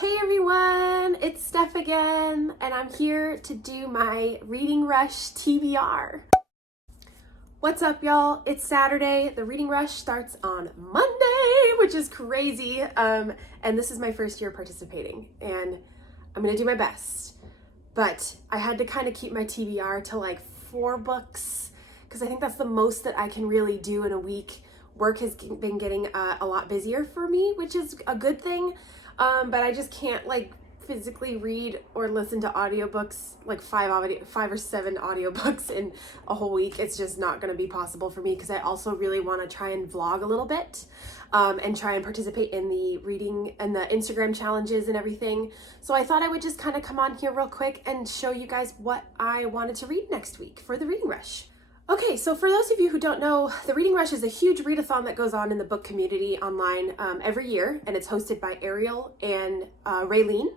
Hey everyone, it's Steph again, and I'm here to do my Reading Rush TBR. What's up, y'all? It's Saturday. The Reading Rush starts on Monday, which is crazy. And this is my first year participating, and I'm gonna do my best. But I had to kind of keep my TBR to like 4 books, because I think that's the most that I can really do in a week. Work has been getting a lot busier for me, which is a good thing. But I just can't like physically read or listen to audiobooks, like 5 or 7 audiobooks in a whole week. It's just not going to be possible for me, because I also really want to try and vlog a little bit and try and participate in the reading and the Instagram challenges and everything. So I thought I would just kind of come on here real quick and show you guys what I wanted to read next week for the Reading Rush. Okay, so for those of you who don't know, the Reading Rush is a huge readathon that goes on in the book community online every year, and it's hosted by Ariel and Raylene.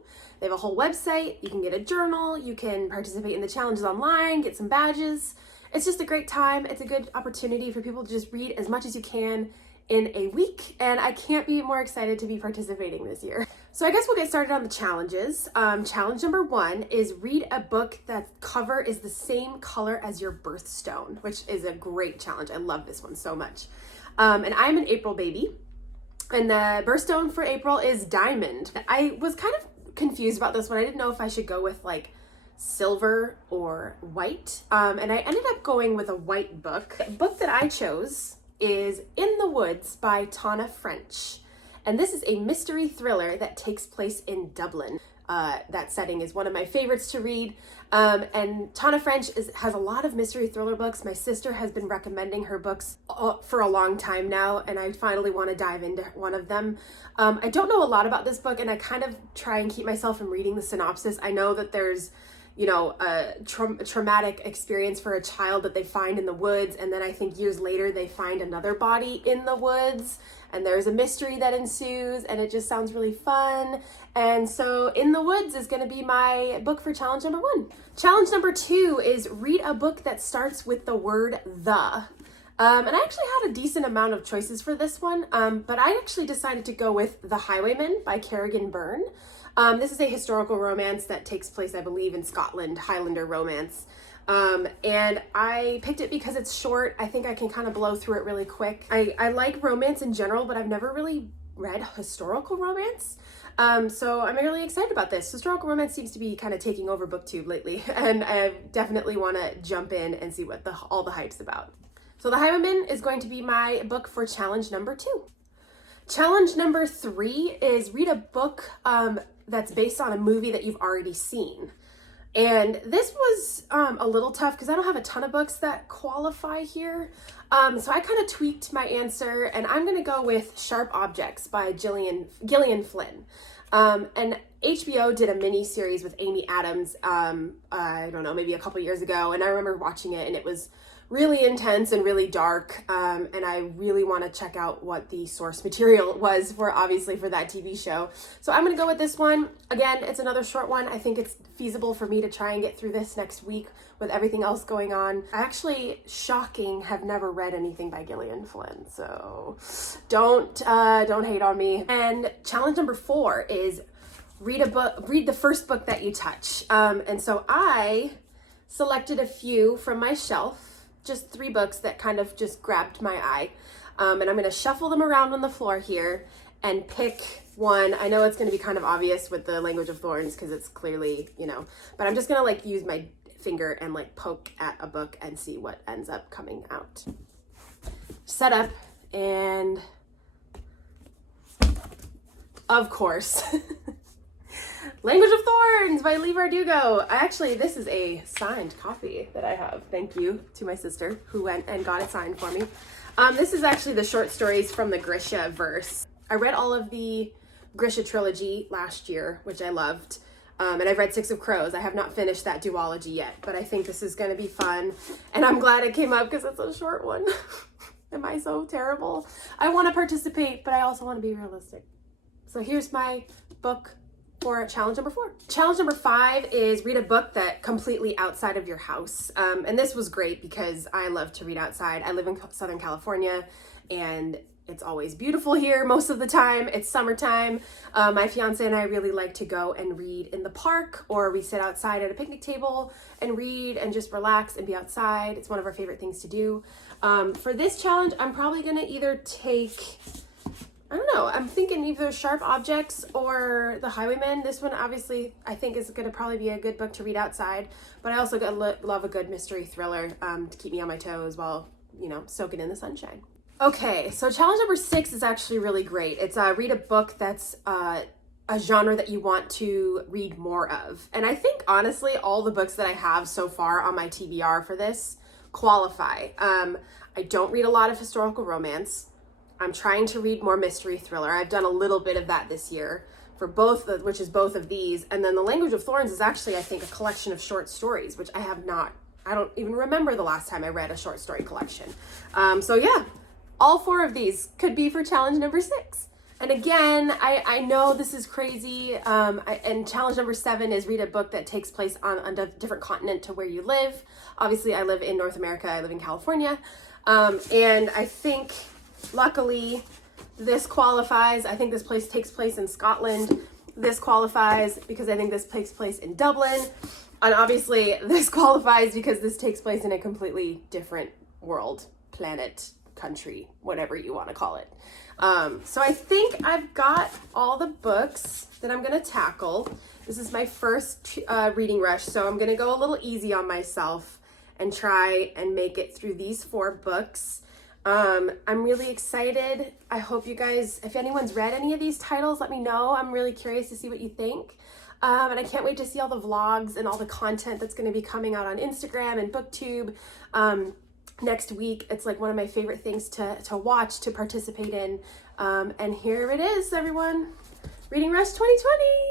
They have a whole website. You can get a journal, you can participate in the challenges online, get some badges. It's just a great time. It's a good opportunity for people to just read as much as you can in a week, and I can't be more excited to be participating this year. So I guess we'll get started on the challenges. Challenge number 1 is read a book that cover is the same color as your birthstone, which is a great challenge. I love this one so much. And I'm an April baby, and the birthstone for April is diamond. I was kind of confused about this one. I didn't know if I should go with like silver or white, and I ended up going with a white book. The book that I chose is In the Woods by Tana French. And this is a mystery thriller that takes place in Dublin. That setting is one of my favorites to read. And Tana French has a lot of mystery thriller books. My sister has been recommending her books for a long time now, and I finally want to dive into one of them. I don't know a lot about this book, and I kind of try and keep myself from reading the synopsis. I know that there's a traumatic experience for a child that they find in the woods, and then I think years later they find another body in the woods, and there's a mystery that ensues, and it just sounds really fun. And so In the Woods is going to be my book for challenge number 1. Challenge number 2 is read a book that starts with the word the. And I actually had a decent amount of choices for this one, but I actually decided to go with The Highwayman by Kerrigan Byrne. This is a historical romance that takes place, I believe, in Scotland, Highlander romance. And I picked it because it's short. I think I can kind of blow through it really quick. I like romance in general, but I've never really read historical romance. So I'm really excited about this. Historical romance seems to be kind of taking over BookTube lately, and I definitely want to jump in and see what all the hype's about. So The Highwayman is going to be my book for challenge number 2. Challenge number 3 is read a book that's based on a movie that you've already seen. And this was a little tough because I don't have a ton of books that qualify here. So I kind of tweaked my answer, and I'm going to go with Sharp Objects by Gillian Flynn. And HBO did a mini series with Amy Adams, I don't know, maybe a couple years ago. And I remember watching it, and it was really intense and really dark, and I really want to check out what the source material was for that TV show. So I'm going to go with this one. Again, it's another short one. I think it's feasible for me to try and get through this next week with everything else going on. I actually, shocking, have never read anything by Gillian Flynn, so don't hate on me. And challenge number 4 is read the first book that you touch. And so I selected a few from my shelf. Just 3 books that kind of just grabbed my eye. And I'm going to shuffle them around on the floor here and pick one. I know it's going to be kind of obvious with the Language of Thorns because it's clearly, but I'm just going to like use my finger and like poke at a book and see what ends up coming out. Set up, and of course, Language of Thorns by Leigh Bardugo. This is a signed copy that I have. Thank you to my sister who went and got it signed for me. This is actually the short stories from the Grisha verse. I read all of the Grisha trilogy last year, which I loved. And I've read 6 of Crows. I have not finished that duology yet, but I think this is going to be fun. And I'm glad it came up because it's a short one. Am I so terrible? I want to participate, but I also want to be realistic. So here's my book for challenge number 4. Challenge number 5 is read a book that completely outside of your house. And this was great because I love to read outside. I live in Southern California, and It's always beautiful here most of the time. It's summertime. My fiance and I really like to go and read in the park, or we sit outside at a picnic table and read and just relax and be outside. It's one of our favorite things to do. For this challenge, I'm probably gonna either take, I don't know, I'm thinking either Sharp Objects or The Highwayman. This one obviously I think is gonna probably be a good book to read outside, but I also love a good mystery thriller to keep me on my toes while, you know, soaking in the sunshine. Okay, so challenge number 6 is actually really great. It's read a book that's a genre that you want to read more of. And I think honestly, all the books that I have so far on my TBR for this qualify. I don't read a lot of historical romance. I'm trying to read more mystery thriller. I've done a little bit of that this year for both, which is both of these. And then The Language of Thorns is actually, I think, a collection of short stories, which I don't even remember the last time I read a short story collection. So yeah. All 4 of these could be for challenge number 6. And again, I know this is crazy. And challenge number 7 is read a book that takes place on a different continent to where you live. Obviously, I live in North America. I live in California. And I think, luckily, this qualifies. I think this place takes place in Scotland. This qualifies because I think this takes place in Dublin. And obviously, this qualifies because this takes place in a completely different world, planet, country, whatever you want to call it. So I think I've got all the books that I'm going to tackle. This is my first reading rush, so I'm going to go a little easy on myself and try and make it through these 4 books. I'm really excited. I hope you guys, if anyone's read any of these titles, let me know. I'm really curious to see what you think. And I can't wait to see all the vlogs and all the content that's going to be coming out on Instagram and BookTube. Next week. It's like one of my favorite things to watch, to participate in. And here it is, everyone. Reading Rush 2020.